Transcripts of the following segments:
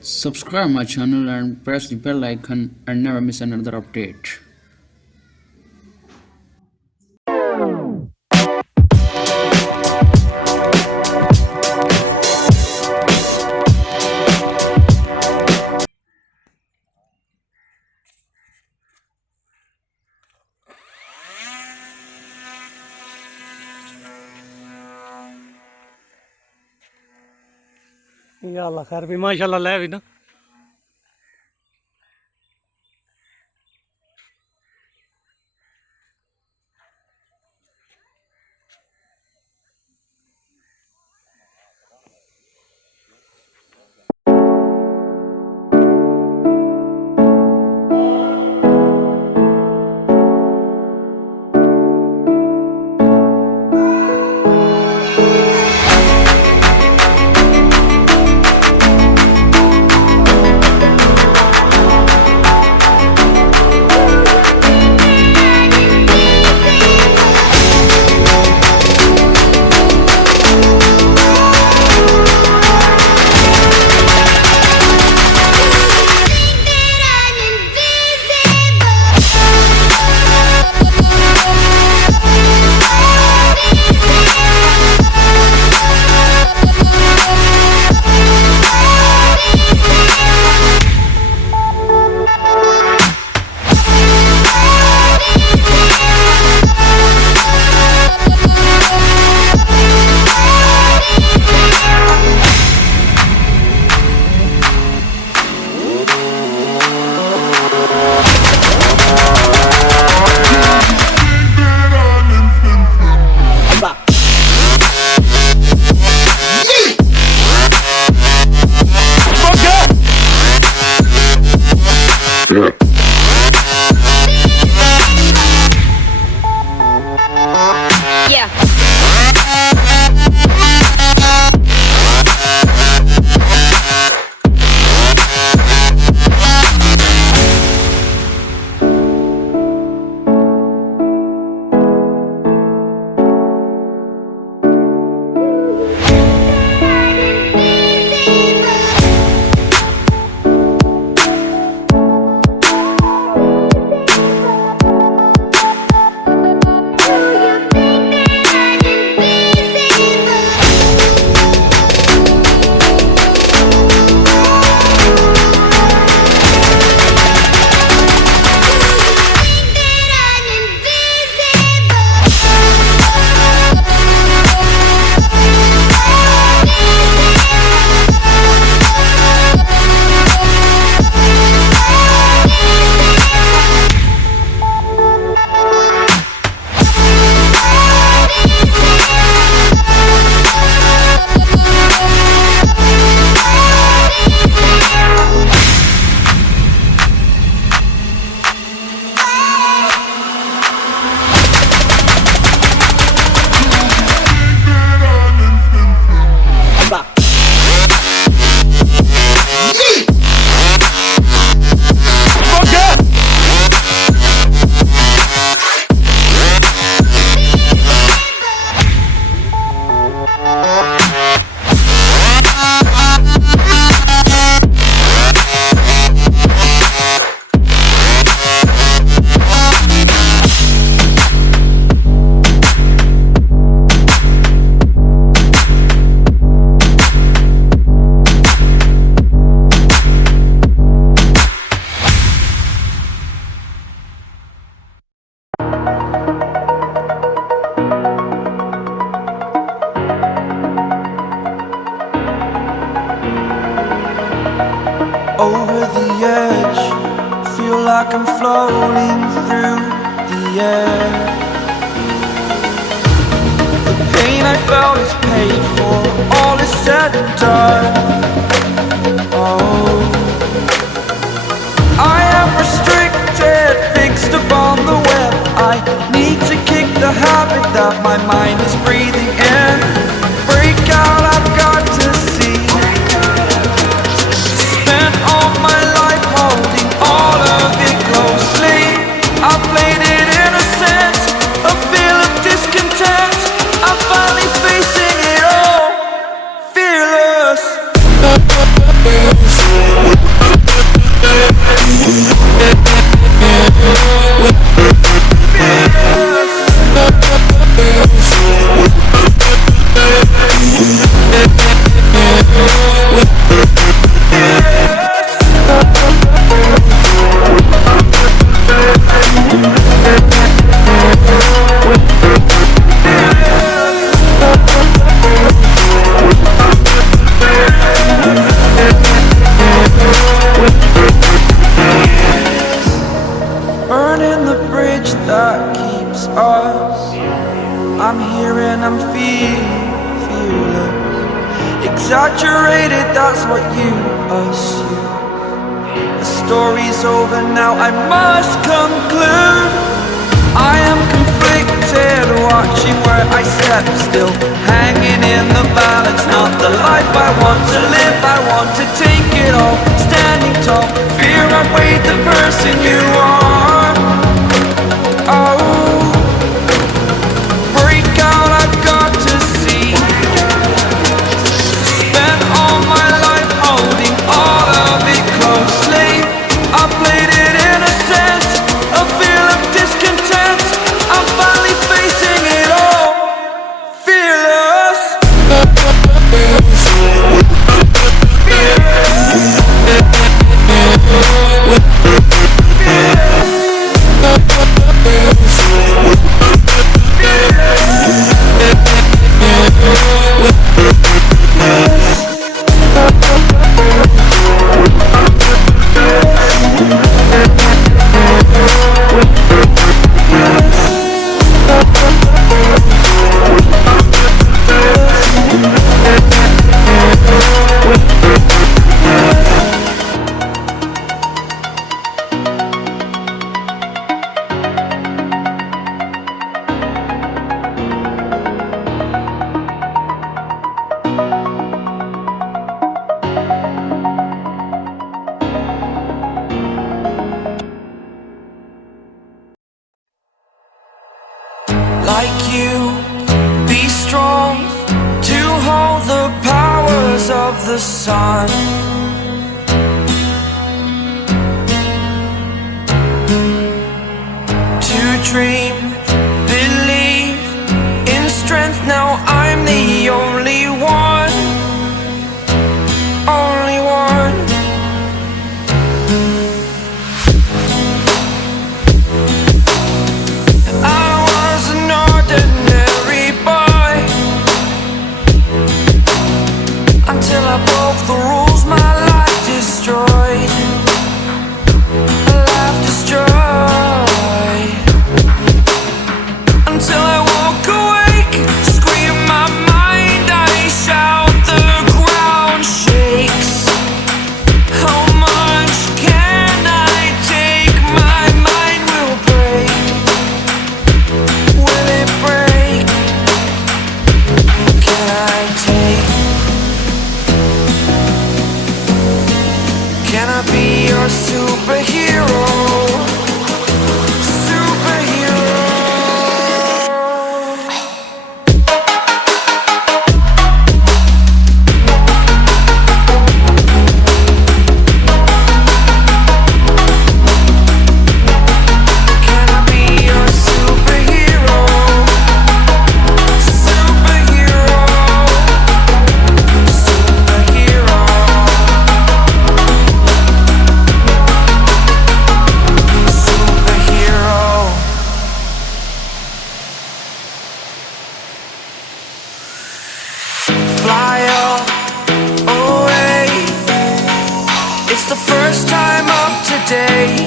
Subscribe my channel and press the bell icon and never miss another update. या अल्लाह खैर भी माशाल्लाह लै भी ना over the edge. Feel like I'm floating through the air. The pain I felt is paid for, all is said and done. Oh, I am restricted, fixed upon the web. I need to kick the habit that my mind is breathing in. Break out, I've got to see. Spent all my life holding all of it closely. I played it innocent, a feel of discontent. I'm finally facing it all, fearless. Burning the bridge that keeps us. I'm here and I'm feeling fearless. Exaggerated, that's what you assume. The story's over now, I must conclude. I am conflicted, watching where I step still, hanging in the balance. Not the life I want to live, I want to take it all. Standing tall, fear I've weighed the person you are. Oh, break out, I've got to see. Spent all my life holding all of it closely. I played it innocent, a feel of discontent. I'm finally facing it all, fearless. Like you, be strong to hold the powers of the sun. To dream, believe in strength. Now I'm the only one, only one. Until I broke the rules, my life destroyed. Life destroyed. Until I walk awake, scream my mind, I shout, the ground shakes. How much can I take? My mind will break. Will it break? Can I take? Can I be your superhero? Superhero. Can I be your superhero? Superhero. Superhero. Fly away. It's the first time of today.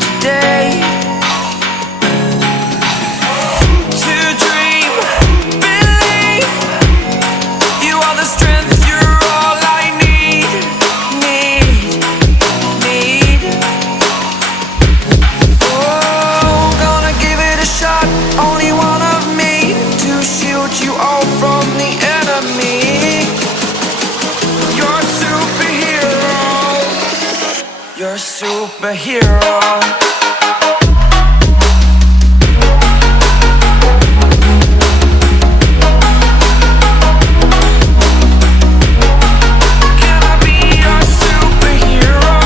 Today. To dream, believe. You are the strength, you're all I need. Need. Oh, gonna give it a shot. Only one of me to shield you all from the enemy. You're a superhero. You're a superhero. Can I be your superhero?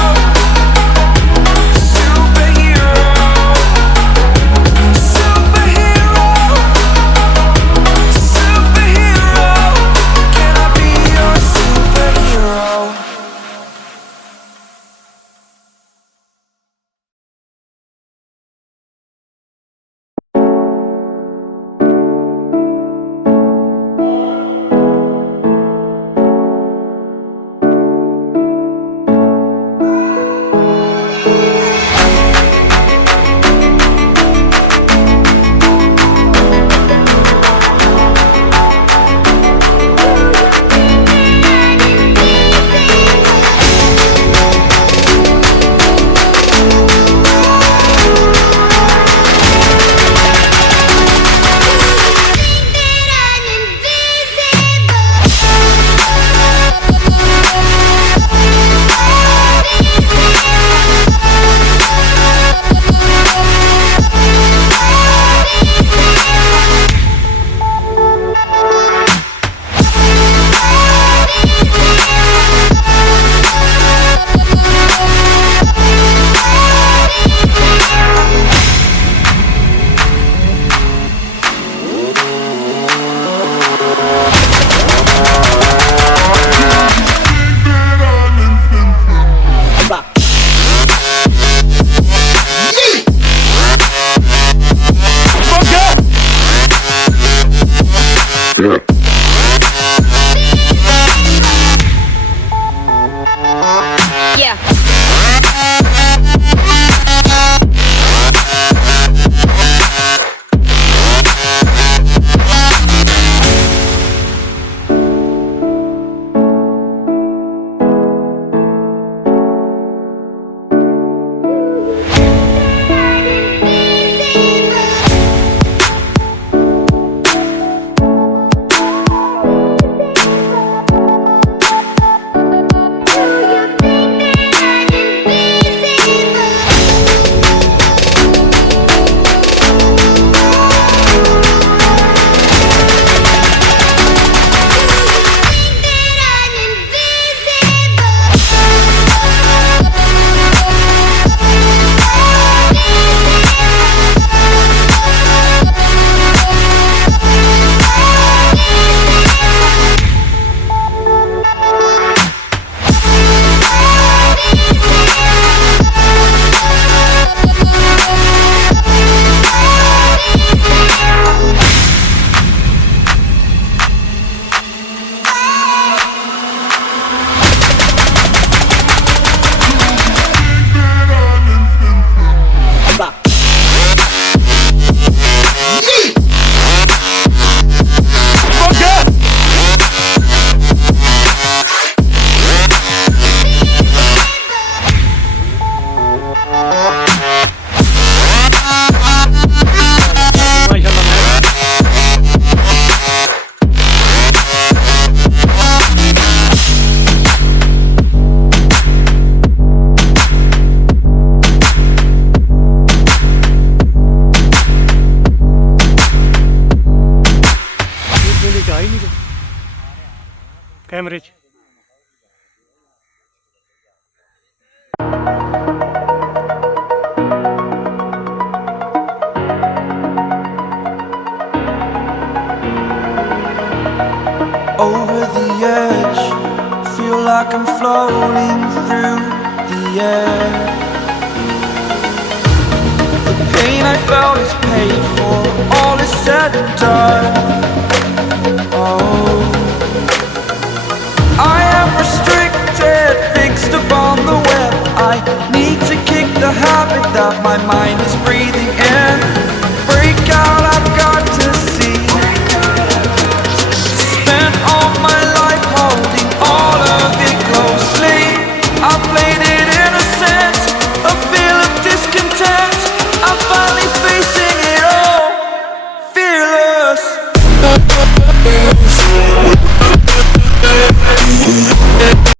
feel like I'm floating through the air. The pain I felt is paid for, all is said and done.